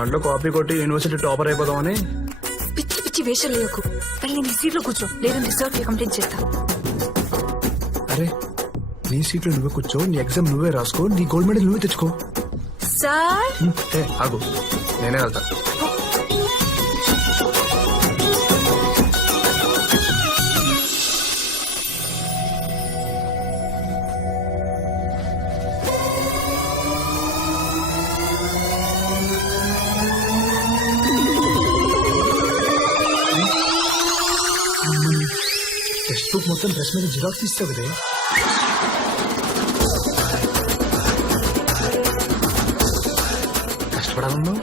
దాంట్లో కాపీ కొట్టి university topper అయిపోదామని. పిచ్చి పిచ్చి వేషాలు లేకు. వెళ్ళి నీ సీట్లో కూర్చో, లేదంటే సార్ కంప్లైంట్ చేస్తా. అరే నీ సీట్లో నువ్వే కూర్చో, నీ ఎగ్జామ్ నువ్వే రాసుకో, నీ గోల్డ్ మెడల్ నువ్వే తెచ్చుకో. సార్ ఆగు, నేనే వెళ్తా. టెక్స్ట్ బుక్ మొత్తం డ్రెస్ మీద జిరాక్స్ ఇస్తావు కదే. కష్టపడాలన్నావు.